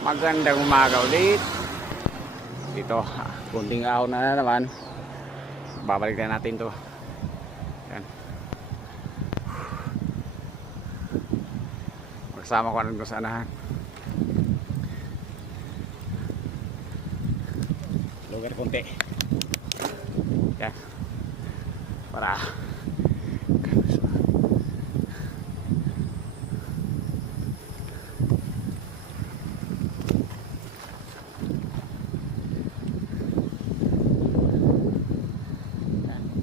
Magandang umaga ulit. Ito, kunting ahon na naman. Babalik na natin to. Yan. Magsama ko na kung sanahan. Lugar konti. Yan. Para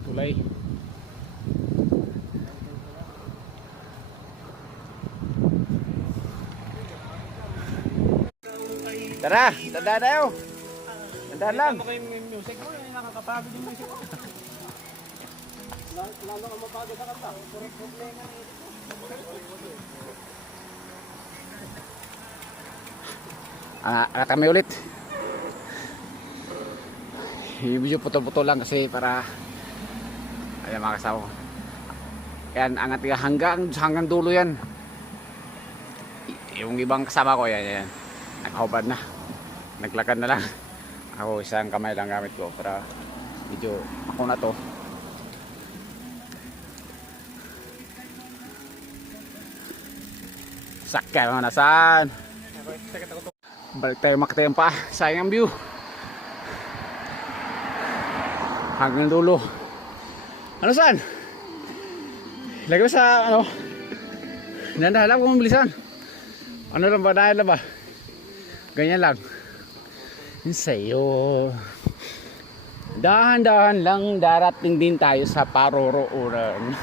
tulay. Tara, tanda tayo. Tanda lang. Ano kayo yung music mo? Nakakapagod yung music mo. Lalo ka mapagod na kanta. Puro problema na ito. Angat kami ulit. Yung video putol-putol lang kasi para ayan mga kasama ko. Yan, angat ka hanggang dulo yan. Yung ibang kasama ko yan. Nakahubad na. Naglakad na lang. Ako isang kamay lang gamit ko para medyo ako na to. Sakay mga nasan. Balik tayo makatayan pa. Sayang ang view. Hanggang dulo. Ano saan? Lagay mo sa ano? Nandahan lang kung mabilisan. Ano lang ba? Dahil lang ba? Ganyan lang. Yun sa'yo. Dahan-dahan lang darating din tayo sa paroroonan.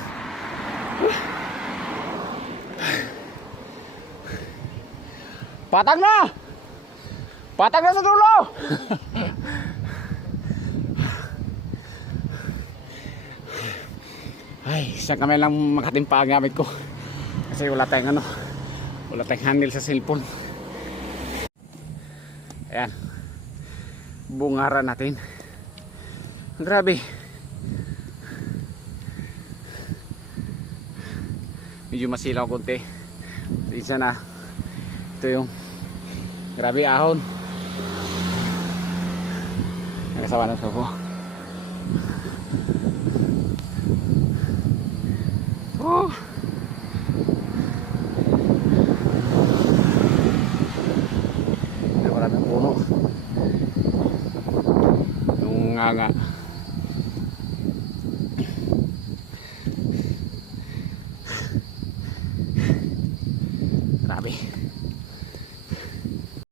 Patag na! Patag na sa dulo! Ay, isang kamay lang makatimpa ang gamit ko. Kasi wala tayong wala tayong handle sa cellphone. Ayan. Bungara natin. Grabe. Medyo masilaw konti. Isa na. Ito yung grabe ahon. Nakasawa na po. Oh. Wala ng puno. Yung nga